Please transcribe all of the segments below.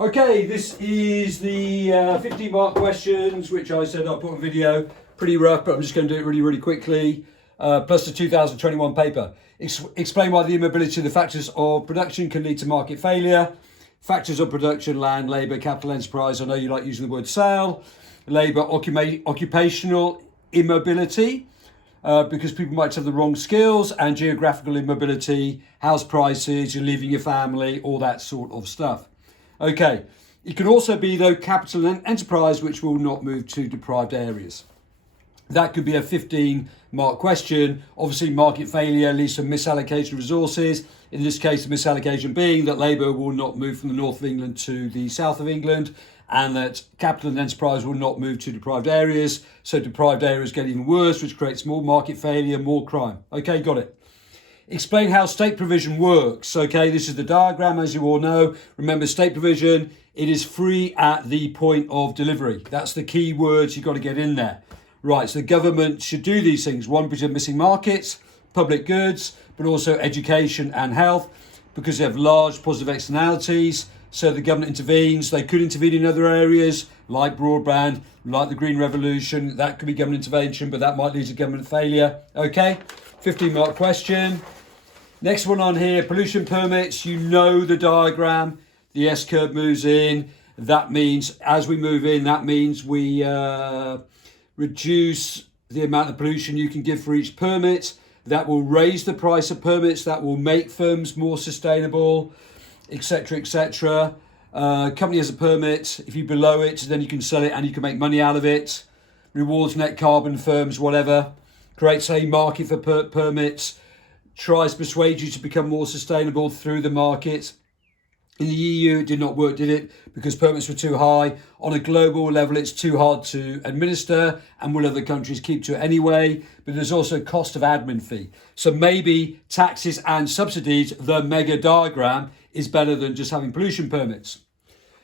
Okay, this is the 50 mark questions, which I said I'll put on video. Pretty rough, but I'm just going to do it really quickly. Plus the 2021 paper. Explain why the immobility of the factors of production can lead to market failure. Factors of production: land, labour, capital, enterprise. I know you like using the word sale. Labour, occupational immobility, because people might have the wrong skills, and geographical immobility, house prices, you're leaving your family, all that sort of stuff. Okay, it can also be, though, capital and enterprise, which will not move to deprived areas. That could be a 15 mark question. Obviously, market failure leads to misallocation of resources. In this case, the misallocation being that labour will not move from the north of England to the south of England, and that capital and enterprise will not move to deprived areas. So deprived areas get even worse, which creates more market failure, more crime. Okay, got it. Explain how state provision works. Okay, this is the diagram, as you all know. Remember, state provision, it is free at the point of delivery. That's the key words you've got to get in there. Right, so the government should do these things. One, because of missing markets, public goods, but also education and health, because they have large positive externalities. So the government intervenes. They could intervene in other areas, like broadband, like the Green Revolution. That could be government intervention, but that might lead to government failure. Okay, 15 mark question. Next one on here, pollution permits. You know the diagram. The S-curve moves in. That means, as we move in, that means we reduce the amount of pollution you can give for each permit. That will raise the price of permits. That will make firms more sustainable, etc., etc. Company has a permit. If you below it, then you can sell it and you can make money out of it. Rewards net carbon firms, whatever. Creates a market for permits. Tries to persuade you to become more sustainable through the market. In the EU, it did not work, did it? Because permits were too high. On a global level, it's too hard to administer, and will other countries keep to it anyway? But there's also cost of admin fee. So maybe taxes and subsidies, the mega diagram, is better than just having pollution permits.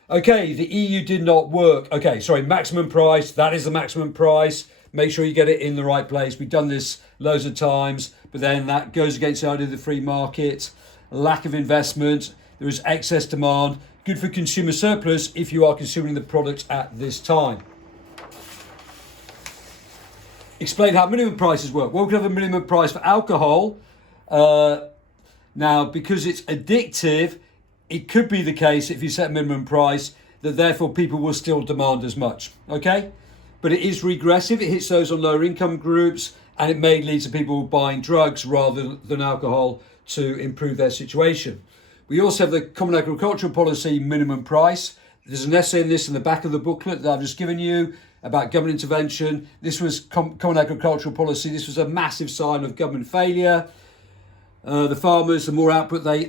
Okay, the EU did not work. Okay, sorry, maximum price. That is the maximum price. Make sure you get it in the right place. We've done this loads of times, but then that goes against the idea of the free market. Lack of investment. There is excess demand. Good for consumer surplus if you are consuming the product at this time. Explain how minimum prices work. Well, we could have a minimum price for alcohol. Now, because it's addictive, it could be the case if you set a minimum price that therefore people will still demand as much. Okay? But it is regressive. It hits those on lower income groups, and it may lead to people buying drugs rather than alcohol to improve their situation. We also have the Common Agricultural Policy minimum price. There's an essay in this in the back of the booklet that I've just given you about government intervention. This was Common Agricultural Policy. This was a massive sign of government failure. The farmers, the more output they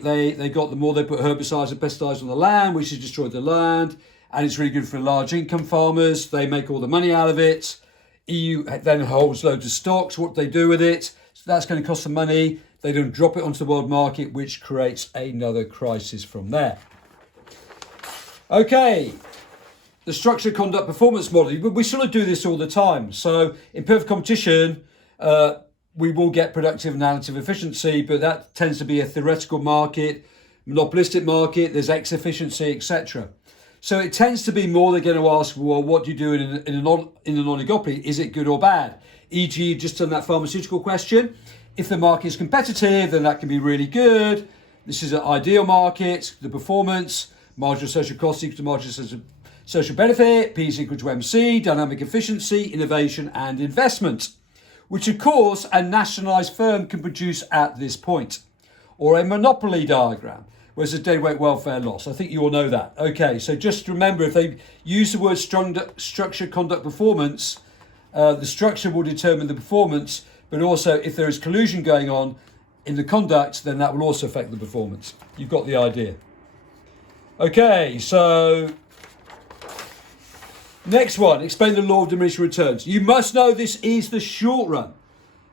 got, the more they put herbicides and pesticides on the land, which has destroyed the land. And it's really good for large income farmers. They make all the money out of it. EU then holds loads of stocks. What do they do with it? So that's going to cost them money. They don't drop it onto the world market, which creates another crisis from there. Okay, the structure, conduct, performance model. We sort of do this all the time. So in perfect competition, we will get productive and additive efficiency, but that tends to be a theoretical market, monopolistic market. There's X efficiency, etc. So it tends to be more they're going to ask, well, what do you do in an oligopoly? Is it good or bad? E.g., just on that pharmaceutical question, if the market is competitive, then that can be really good. This is an ideal market. The performance, marginal social cost equal to marginal social benefit, P is equal to MC, dynamic efficiency, innovation and investment, which of course a nationalised firm can produce at this point, or a monopoly diagram, whereas a deadweight welfare loss. I think you all know that. Okay, so just remember, if they use the word structure, conduct, performance, the structure will determine the performance, but also if there is collusion going on in the conduct, then that will also affect the performance. You've got the idea. Okay, so next one, explain the law of diminishing returns. You must know this is the short run.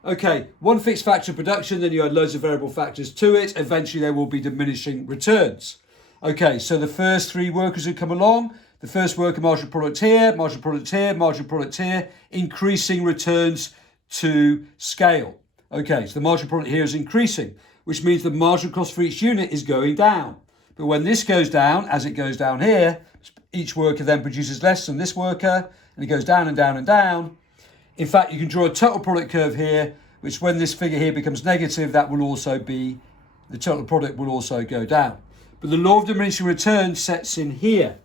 Okay, one fixed factor of production, then you add loads of variable factors to it. Eventually there will be diminishing returns. Okay, so the first three workers who come along, the first worker, marginal product here, marginal product here, marginal product here, increasing returns to scale. Okay, so the marginal product here is increasing, which means the marginal cost for each unit is going down. But when this goes down, as it goes down here, each worker then produces less than this worker, and it goes down and down and down. In fact, you can draw a total product curve here, which when this figure here becomes negative, that will also be, the total product will also go down. But the law of diminishing returns sets in here.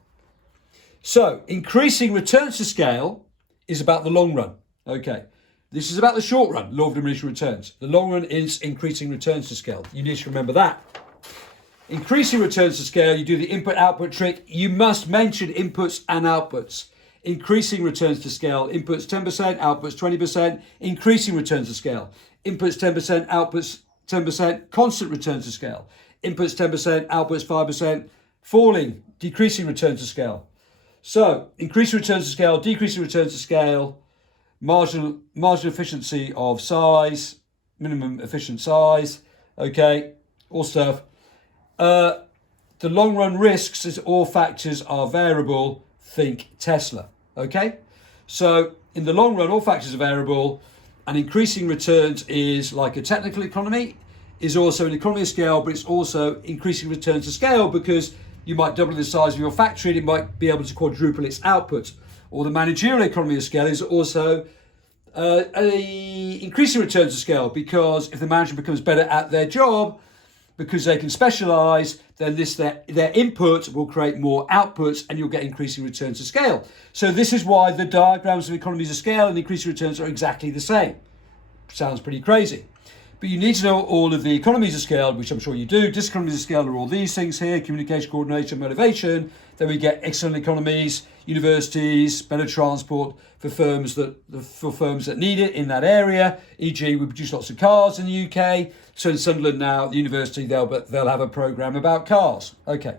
So increasing returns to scale is about the long run. Okay, this is about the short run, law of diminishing returns. The long run is increasing returns to scale. You need to remember that. Increasing returns to scale, you do the input-output trick. You must mention inputs and outputs. Increasing returns to scale, inputs 10%, outputs 20%. Increasing returns to scale, inputs 10%, outputs 10%. Constant returns to scale, inputs 10%, outputs 5%. Falling, decreasing returns to scale. So, increasing returns to scale, decreasing returns to scale, marginal efficiency of size, minimum efficient size, okay, all stuff. The long run risks is all factors are variable, think Tesla, okay? So, in the long run, all factors are variable, and increasing returns is like a technical economy, is also an economy of scale, but it's also increasing returns to scale because you might double the size of your factory and it might be able to quadruple its output. Or the managerial economy of scale is also increasing returns to scale, because if the manager becomes better at their job, because they can specialize, then their input will create more outputs and you'll get increasing returns to scale. So this is why the diagrams of economies of scale and increasing returns are exactly the same. Sounds pretty crazy. But you need to know all of the economies of scale, which I'm sure you do. Diseconomies of scale are all these things here: communication, coordination, motivation. Then we get external economies, universities, better transport for firms that need it in that area. E.g., we produce lots of cars in the UK. So in Sunderland now, the university, they'll have a program about cars. Okay,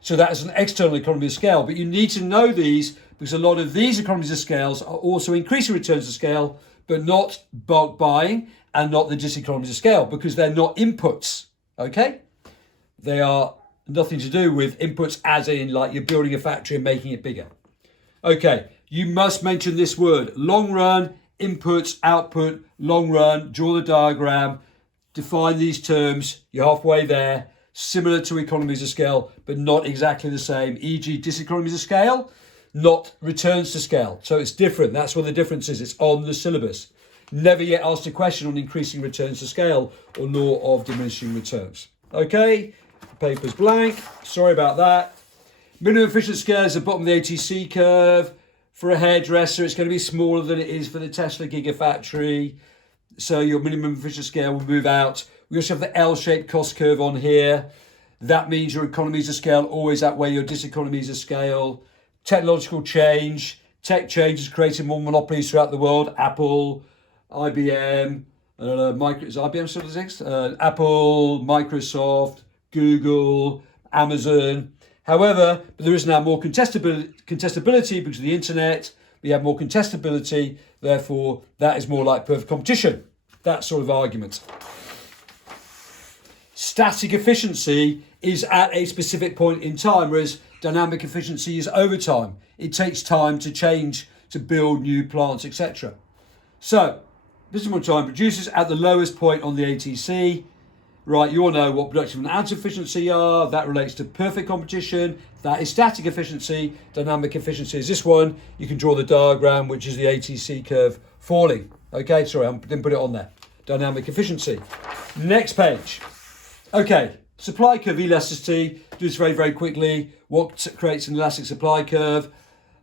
so that is an external economy of scale. But you need to know these because a lot of these economies of scales are also increasing returns to scale, but not bulk buying and not the diseconomies of scale, because they're not inputs, okay? They are nothing to do with inputs as in like you're building a factory and making it bigger. Okay, you must mention this word: long run, inputs, output, long run, draw the diagram, define these terms, you're halfway there, similar to economies of scale, but not exactly the same, e.g. diseconomies of scale, not returns to scale. So it's different, that's where the difference is, it's on the syllabus. Never yet asked a question on increasing returns to scale or law of diminishing returns. Okay, the paper's blank, sorry about that. Minimum efficient scale is the bottom of the ATC curve. For a hairdresser, it's going to be smaller than it is for the Tesla Gigafactory. So your minimum efficient scale will move out. We also have the L-shaped cost curve on here. That means your economies of scale always outweigh your diseconomies of scale. Technological change. Tech change is creating more monopolies throughout the world. Apple, IBM, is IBM still exists? Apple, Microsoft, Google, Amazon. However, there is now more contestability because of the internet. We have more contestability, therefore that is more like perfect competition. That sort of argument. Static efficiency is at a specific point in time, whereas dynamic efficiency is over time. It takes time to change, to build new plants, etc. So, visible time produces at the lowest point on the ATC. Right, you all know what production and ads efficiency are. That relates to perfect competition. That is static efficiency. Dynamic efficiency is this one. You can draw the diagram, which is the ATC curve falling. Okay, sorry, I didn't put it on there. Dynamic efficiency. Next page. Okay, supply curve elasticity. Do this very, very quickly. What creates an elastic supply curve?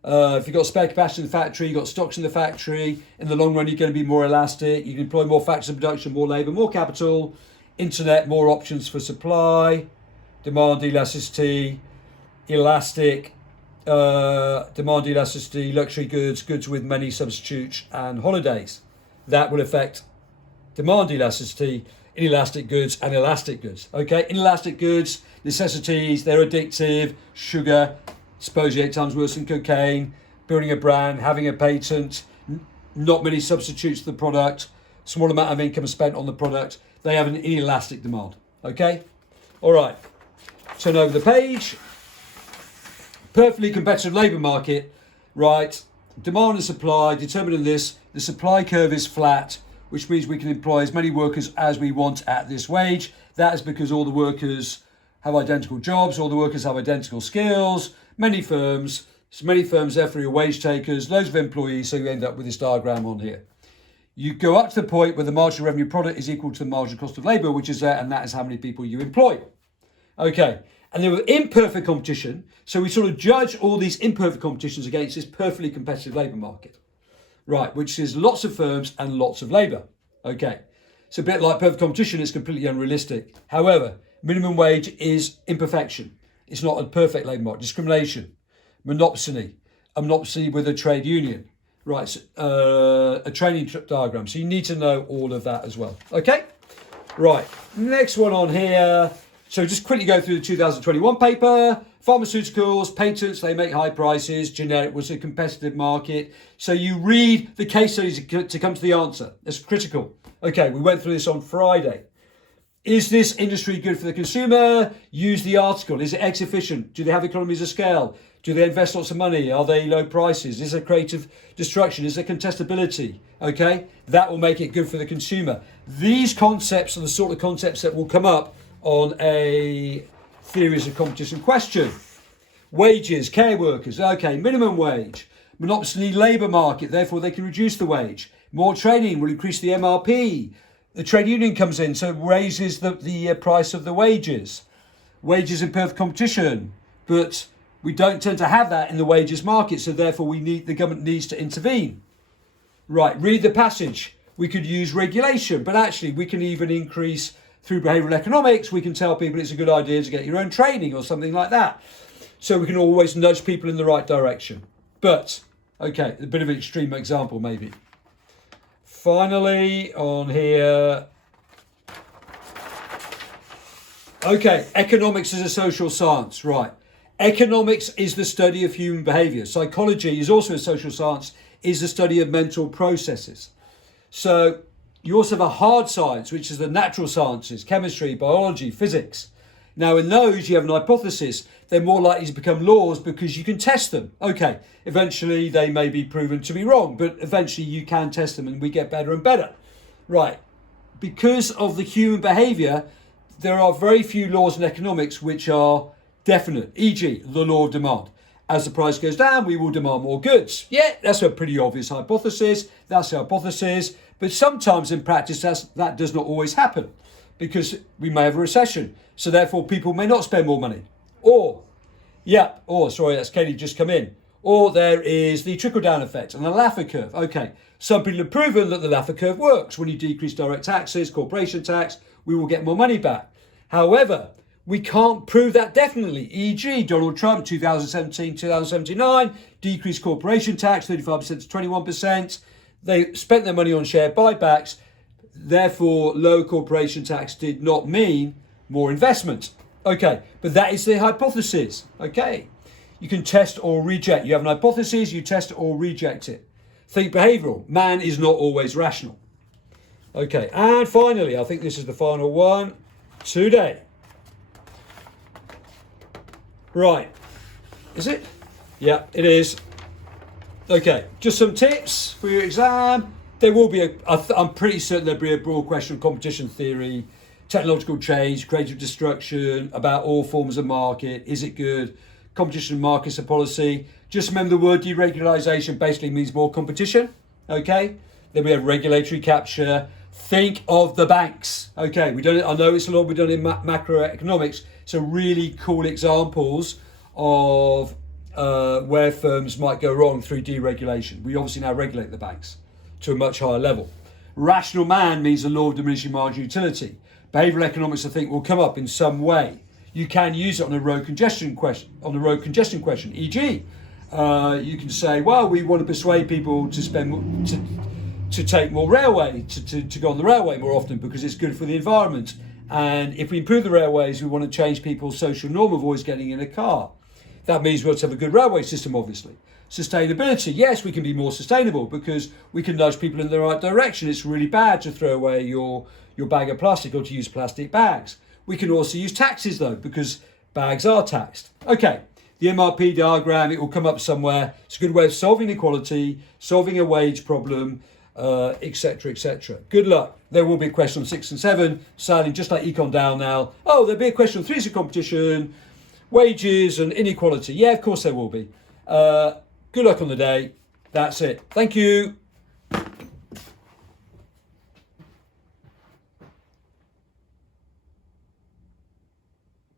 If you've got spare capacity in the factory, you've got stocks in the factory, in the long run you're going to be more elastic. You can employ more factors of production, more labour, more capital. Internet, more options for supply. Demand elasticity, elastic. Demand elasticity, luxury goods, goods with many substitutes and holidays. That will affect demand elasticity, inelastic goods and elastic goods. Okay, inelastic goods, necessities, they're addictive. Sugar, supposedly 8 times worse than cocaine. Building a brand, having a patent, not many substitutes for the product, small amount of income spent on the product. They have an inelastic demand. Okay, all right. Turn over the page. Perfectly competitive labour market, right? Demand and supply, determining this. The supply curve is flat, which means we can employ as many workers as we want at this wage. That is because all the workers have identical jobs, all the workers have identical skills, many firms, therefore are wage takers, loads of employees, so you end up with this diagram on here. You go up to the point where the marginal revenue product is equal to the marginal cost of labour, which is there, and that is how many people you employ. Okay, and then with imperfect competition, so we sort of judge all these imperfect competitions against this perfectly competitive labour market. Right, which is lots of firms and lots of labour. Okay, it's a bit like perfect competition, it's completely unrealistic. However, minimum wage is imperfection. It's not a perfect labour market. Discrimination, monopsony with a trade union. Right, a training diagram. So you need to know all of that as well. Okay, right, next one on here. So just quickly go through the 2021 paper. Pharmaceuticals, patents, they make high prices. Generic was a competitive market. So you read the case studies to come to the answer. That's critical. Okay, we went through this on Friday. Is this industry good for the consumer? Use the article. Is it X efficient? Do they have economies of scale? Do they invest lots of money? Are they low prices? Is there creative destruction? Is there contestability? Okay, that will make it good for the consumer. These concepts are the sort of concepts that will come up on a theories of competition question. Wages, care workers, okay, minimum wage. Monopsony labour market, therefore they can reduce the wage. More training will increase the MRP. The trade union comes in, so it raises the price of the wages. Wages in perfect competition, but we don't tend to have that in the wages market, so therefore the government needs to intervene. Right, read the passage. We could use regulation, but actually we can even increase through behavioural economics. We can tell people it's a good idea to get your own training or something like that. So we can always nudge people in the right direction. But, okay, a bit of an extreme example maybe. Finally, on here. Okay, economics is a social science, right. Economics is the study of human behaviour. Psychology is also a social science, is the study of mental processes. So you also have a hard science, which is the natural sciences, chemistry, biology, physics. Now in those you have an hypothesis. They're more likely to become laws because you can test them. Okay, eventually they may be proven to be wrong, but eventually you can test them and we get better and better. Right, because of the human behaviour, there are very few laws in economics which are definite, e.g. the law of demand. As the price goes down, we will demand more goods. Yeah, that's a pretty obvious hypothesis. That's the hypothesis. But sometimes in practice, that does not always happen because we may have a recession. So therefore, people may not spend more money. That's Katie just come in. Or there is the trickle-down effect and the Laffer curve. Okay, some people have proven that the Laffer curve works. When you decrease direct taxes, corporation tax, we will get more money back. However, we can't prove that definitely. E.g., Donald Trump, 2017, 2079, decreased corporation tax, 35% to 21%. They spent their money on share buybacks. Therefore, low corporation tax did not mean more investment. Okay, but that is the hypothesis. Okay, you can test or reject. You have an hypothesis, you test or reject it. Think behavioural. Man is not always rational. Okay, and finally, I think this is the final one today. Right, is it? Yeah, it is. Okay, just some tips for your exam. There will be I'm pretty certain there'll be a broad question of competition theory, technological change, creative destruction, about all forms of market. Is it good? Competition markets and policy. Just remember the word deregularization basically means more competition. Okay, then we have regulatory capture. Think of the banks. Okay, I know it's a lot we've done in macroeconomics. So really cool examples of where firms might go wrong through deregulation. We obviously now regulate the banks to a much higher level. Rational man means the law of diminishing marginal utility. Behavioural economics, I think, will come up in some way. You can use it on a road congestion question. E.g., you can say, well, we want to persuade people to take more railway, to go on the railway more often because it's good for the environment. And if we improve the railways, we want to change people's social norm of always getting in a car. That means we have to have a good railway system, obviously. Sustainability, yes, we can be more sustainable because we can nudge people in the right direction. It's really bad to throw away your bag of plastic or to use plastic bags. We can also use taxes though, because bags are taxed. Okay, the MRP diagram, it will come up somewhere. It's a good way of solving inequality, solving a wage problem, etc., etc. Good luck. There will be a question on 6 and 7, sadly, just like Econ Down now. Oh, there'll be a question on 3 is competition, wages and inequality. Yeah, of course there will be. Good luck on the day. That's it. Thank you.